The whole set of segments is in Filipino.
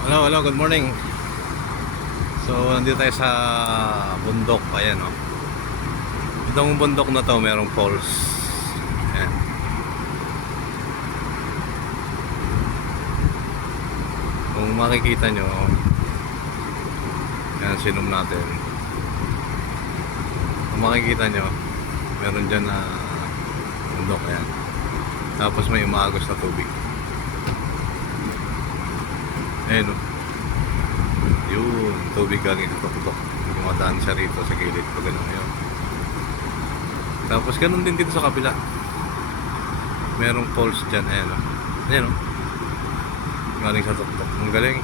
Hello, hello, good morning. So, nandito tayo sa bundok. Ayan, oh. Itong bundok na to, merong falls. Ayan. Kung makikita nyo, ayan, sinom natin. Kung makikita nyo, meron dyan na bundok. Ayan. Tapos may umaagos na tubig. Ayan, oh. Yun, tubig galing sa tuktok. Dumadaan siya rito sa gilid pag gano'n yun. Tapos ganun din dito sa kabila. Merong falls dyan. Ayan, oh. Ayan, oh. Galing sa tuktok. Ang galing.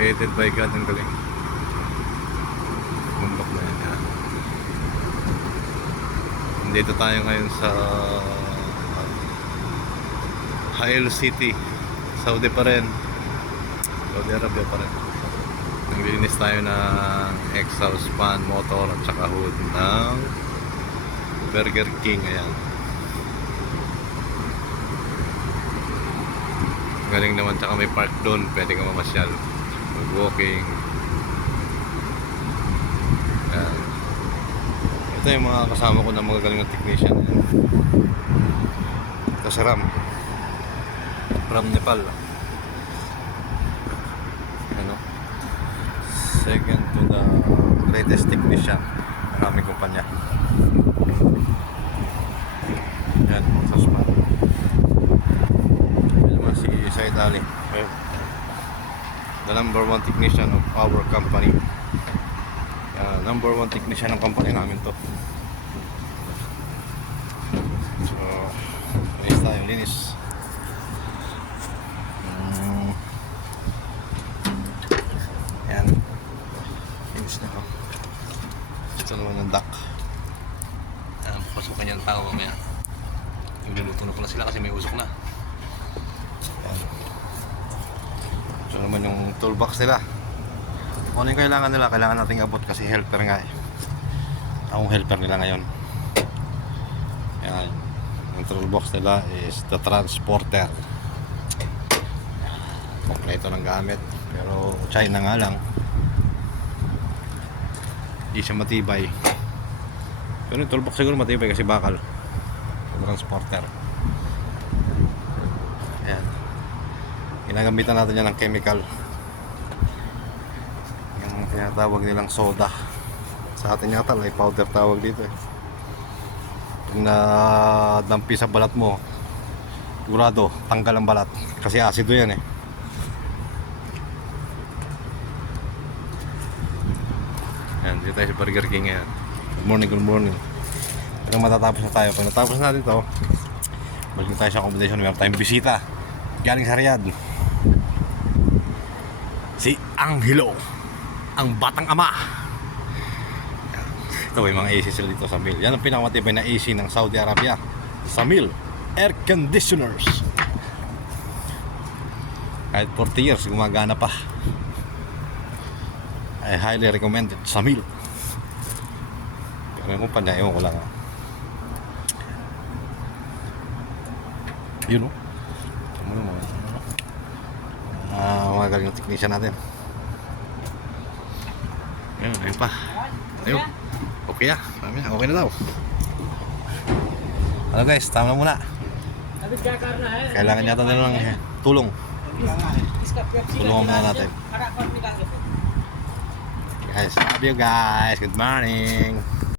Created by God. Ang galing. Bundok na yan. Ayan. Dito tayo ngayon sa Hail City, Saudi pa rin. Saudi Arabia pa rin. Naglilinis tayo ng exhaust fan, motor at saka hood ng Burger King. Ayan. Galing naman, tsaka may park doon, pwede ka mamasyal, mag-walking. Ayan. Ito yung mga kasama ko na mga galing na technician. Ayan. Ito si Ram Nepal. Ano? Second to the greatest technician ng aming kumpanya. Yan, Sasman. Yan naman si Said Ali. Okay. The number one technician of our company. Number one technician ng company namin to. So, ayos tayo, linis. Yan. Linis na ko. Ito naman ang duck. Yan, pasukan yan tao mamaya. Nagluluto na pala sila kasi may usok na. Yan. Ito naman yung toolbox nila. Kung ano yung kailangan nila, kailangan nating abot kasi helper nga eh. Akong helper nila ngayon. Yan. Yung toolbox nila is the transporter. Kompleto ng gamit. Pero China nga lang. Hindi siya matibay. Pero yung toolbox siguro matibay kasi bakal. Transporter. Ayan. Ginagamitan natin yan ng chemical. Yung tinatawag nilang soda. Sa atin yata ay powder tawag dito eh. Pag nadampi sa balat mo, sigurado tanggal ang balat. Kasi asido yan eh. Ayan, dito tayo sa Burger King ngayon. Good morning, good morning. Pero matatapos na tayo. Pag natapos natin ito, balik na tayo sa accommodation. Meron tayong bisita galing sa Riyadh. Si Angelo, ang batang ama. Ito may mga AC sila dito sa Mil. Yan ang pinakamatibay na AC ng Saudi Arabia. Sa Mil Air Conditioners. Kahit 40 years gumagana pa. I highly recommended sa Mil. Pero yung kumpanya, ewan ko lang. Yun o. Mga galing ng technician natin. Ayun pa. Ayun. Okay ah. Okay na daw. Ano guys, tama muna. Kailangan yata nila ng tulong. Tulungan muna natin. Guys, love you guys. Good morning.